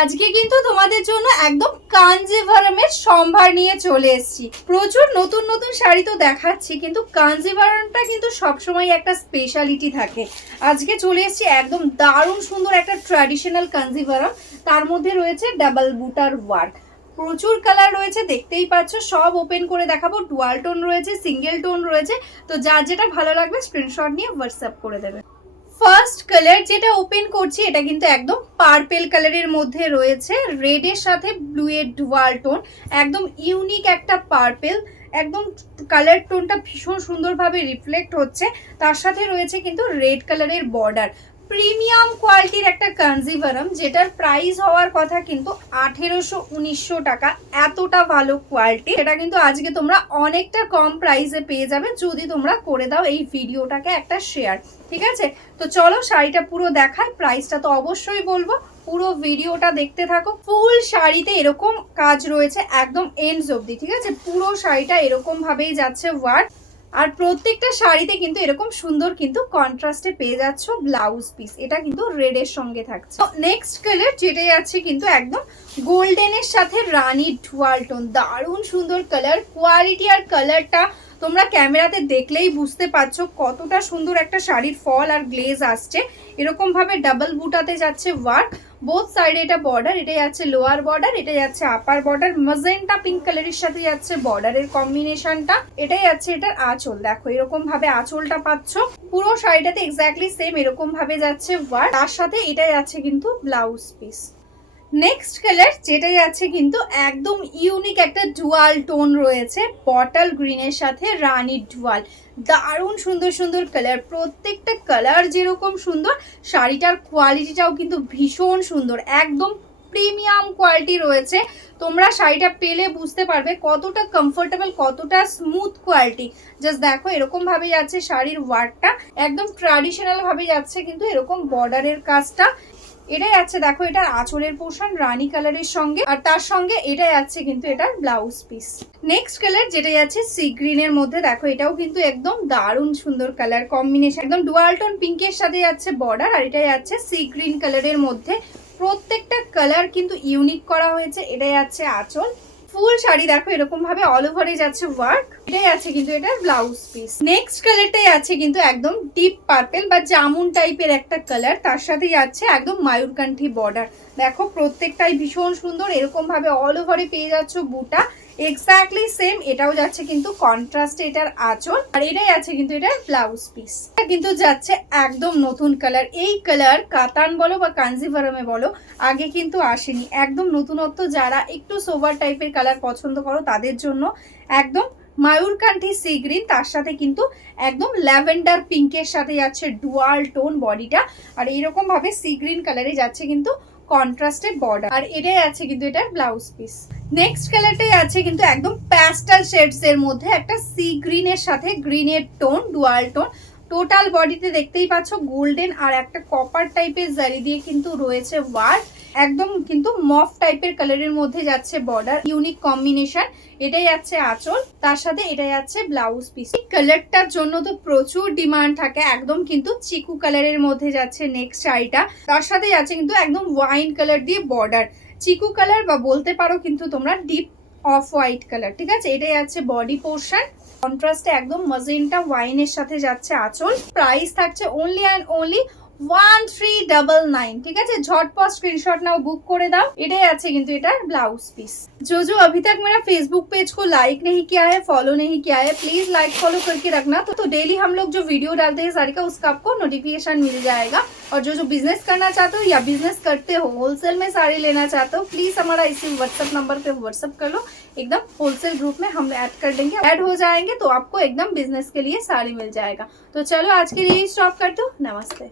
আজকে কিন্তু তোমাদের জন্য একদম কাঞ্জিভারমের সম্ভার নিয়ে চলে এসেছি। প্রচুর নতুন নতুন শাড়ি তো দেখাচ্ছি, কিন্তু কাঞ্জিভারমটা কিন্তু সবসময় একটা স্পেশালিটি থাকে। আজকে চলে এসেছি একদম দারুণ সুন্দর একটা ট্র্যাডিশনাল কাঞ্জিভারম, তার মধ্যে রয়েছে ডাবল বুটার ওয়ার্ক। প্রচুর কালার রয়েছে, দেখতেই পাচ্ছ। সব ওপেন করে দেখাবো। ডুয়াল টোন রয়েছে, সিঙ্গেল টোন রয়েছে, তো যার যেটা ভালো লাগবে স্ক্রিনশট নিয়ে হোয়াটসঅ্যাপ করে দেবে। ফার্স্ট কালার যেটা ওপেন করছি এটা কিন্তু একদম পার্পেল কালারের মধ্যে রয়েছে, রেড এর সাথে ব্লু এর ডুয়াল টোন, একদম ইউনিক একটা পার্পেল। একদম কালার টোনটা ভীষণ সুন্দরভাবে রিফ্লেক্ট হচ্ছে। তার সাথে রয়েছে কিন্তু রেড কালারের বর্ডার। প্রিমিয়াম কোয়ালিটির একটা কাঞ্জিভারম, যেটার প্রাইস হওয়ার কথা কিন্তু 1800-1900 টাকা। এতটা ভালো কোয়ালিটি, এটা কিন্তু আজকে তোমরা অনেকটা কম প্রাইসে পেয়ে যাবে যদি তোমরা করে দাও এই ভিডিওটাকে একটা শেয়ার। ঠিক আছে, তো চলো শাড়িটা পুরো দেখায়। প্রাইসটা তো অবশ্যই বলবো, পুরো ভিডিওটা দেখতে থাকো। ফুল শাড়িতে এরকম কাজ রয়েছে একদম এন্ডস অবধি। ঠিক আছে, পুরো শাড়িটা এরকম ভাবেই যাচ্ছে ওয়ার্ক। আর প্রত্যেকটা শাড়িতে কিন্তু এরকম সুন্দর কিন্তু কন্ট্রাস্টে পেয়ে যাচ্ছ ব্লাউজ পিস। এটা কিন্তু রেড এর সঙ্গে থাকছে। নেক্সট কালার যেটাই আছে কিন্তু একদম গোল্ডেনের সাথে রানী ডুয়াল টোন, দারুণ সুন্দর কালার। কোয়ালিটি আর কালারটা তোমরা ক্যামেরাতে দেখলেই বুঝতে পারছো কতটা সুন্দর একটা শাড়ির ফল আর গ্লেজ আসছে। এরকম ভাবে ডাবল বুটাতে যাচ্ছে ওয়ার্ক। বোথ সাইডে এটা বর্ডার, এটাই যাচ্ছে লোয়ার বর্ডার, এটাই যাচ্ছে আপার বর্ডার। ম্যাজেন্টা পিঙ্ক কালারের সাথে যাচ্ছে বর্ডারের কম্বিনেশনটা। এটাই যাচ্ছে এটার আঁচল। দেখো এরকম ভাবে আঁচলটা পাচ্ছ। পুরো শাড়িটাতে এক্স্যাক্টলি সেম এরকম ভাবে যাচ্ছে ওয়ার্ক। তার সাথে এটাই আছে কিন্তু ব্লাউজ পিস। নেক্সট কালার যেটাই আছে কিন্তু একদম ইউনিক একটা ডুয়াল টোন রয়েছে, বটল গ্রিনের সাথে রানী ডুয়াল। দারুণ সুন্দর সুন্দর কালার, প্রত্যেকটা কালার যেরকম সুন্দর, শাড়িটার কোয়ালিটিটাও কিন্তু ভীষণ সুন্দর। একদম প্রিমিয়াম কোয়ালিটি রয়েছে। তোমরা শাড়িটা পেলে বুঝতে পারবে কতটা কমফোর্টেবল, কতটা স্মুথ কোয়ালিটি। জাস্ট দেখো এরকম ভাবে যাচ্ছে শাড়ির ওয়ার্কটা, একদম ট্র্যাডিশনাল ভাবে যাচ্ছে কিন্তু এরকম বর্ডারের কাজটা। এটাই আছে দেখো এটার আঁচলের পোর্শন রানী কালারের সঙ্গে, আর তার সঙ্গে এটাই আছে কিন্তু এটার ব্লাউজ পিস। নেক্সট কালার যেটাই আছে সি গ্রিনের মধ্যে, দেখো এটাও কিন্তু একদম দারুণ সুন্দর কালার কম্বিনেশন। একদম ডুয়াল টোন পিঙ্কের সাথে যাচ্ছে বর্ডার, আর এটাই আছে সি গ্রিন কালারের মধ্যে। প্রত্যেকটা কালার কিন্তু ইউনিক করা হয়েছে। এটাই আছে আঁচল। ফুল শাড়ি দেখো এরকম ভাবে অল ওভারে যাচ্ছে ওয়ার্ক। এটাই আছে কিন্তু এটার ব্লাউজ পিস। নেক্সট কালারটাই আছে কিন্তু একদম ডিপ পার্পল বা জামুন টাইপের একটা কালার, তার সাথেই আছে একদম ময়ূরকান্ঠী বর্ডার। দেখো প্রত্যেকটাই ভীষণ সুন্দর, এরকম ভাবে অল ওভারে পেয়ে যাচ্ছ বুটা। এক্স্যাক্টলি সেম এটাও যাচ্ছে কিন্তু কন্ট্রাস্টে এটার আঁচল, আর এটাই আছে কিন্তু এটার ব্লাউজ পিস। এটা কিন্তু যাচ্ছে একদম নতুন কালার। এই কালার কাতান বলো বা কাঞ্জিভারমে বলো আগে কিন্তু আসেনি। একদম নতুনত্ব, যারা একটু সোবার টাইপের কালার পছন্দ করো তাদের জন্য একদম ময়ূরকান্ঠী সি গ্রিন, তার সাথে কিন্তু একদম ল্যাভেন্ডার পিঙ্কের সাথে যাচ্ছে ডুয়াল টোন বডিটা। আর এইরকম ভাবে সি গ্রিন কালারে যাচ্ছে কিন্তু কন্ট্রাস্টে বর্ডার, আর এটাই আছে কিন্তু এটার ব্লাউজ পিস। নেক্সট কালারটাই আছে কিন্তু একদম প্যাস্টেল শেডস এর মধ্যে, একটা সি গ্রিনের সাথে গ্রিনের টোন, ডুয়াল টোন। টোটাল বডিতে দেখতেই পাচ্ছ গোল্ডেন আর একটা কপার টাইপের জারি দিয়ে কিন্তু রয়েছে ওয়ার্ক। একদম কিন্তু মফ টাইপের কালারের মধ্যে যাচ্ছে বর্ডার, ইউনিক কম্বিনেশন। এটাই আছে আঁচল, তার সাথে এটাই আছে ব্লাউজ পিস। এই কালারটার জন্য তো প্রচুর ডিমান্ড থাকে। একদম কিন্তু চিকু কালারের মধ্যে যাচ্ছে নেক্সট শাড়িটা, তার সাথে যাচ্ছে কিন্তু একদম ওয়াইন কালার দিয়ে বর্ডার। চিকু কালার বা বলতে পারো কিন্তু তোমরা ডিপ অফ হোয়াইট কালার। ঠিক আছে, এটাই আছে বডি পোর্শন। কন্ট্রাস্টে একদম ম্যাজেন্টা ওয়াইনের সাথে যাচ্ছে আঁচল। প্রাইস থাকছে অনলি অ্যান্ড অনলি 1399। ঠিক আছে, झटपट स्क्रीनशॉट नाउ बुक করে দাও। এটাই আছে কিন্তু এটার ব্লাউজ পিস। जो अभी तक मेरा फेसबुक पेज को लाइक नहीं किया है, फॉलो नहीं किया है, प्लीज लाइक फॉलो करके रखना। तो डेली हम लोग जो वीडियो डालते हैं साड़ी का, उसका आपको नोटिफिकेशन मिल जाएगा। और जो बिजनेस करना चाहते हो या बिजनेस करते हो, होलसेल में साड़ी लेना चाहते हो, प्लीज हमारा इसी व्हाट्सएप नंबर पे व्हाट्सएप कर लो। एकदम होलसेल ग्रुप में हम ऐड कर देंगे, ऐड हो जाएंगे तो आपको एकदम बिजनेस के लिए साड़ी मिल जाएगा। तो चलो आज के लिए स्टॉप करते हो। नमस्ते।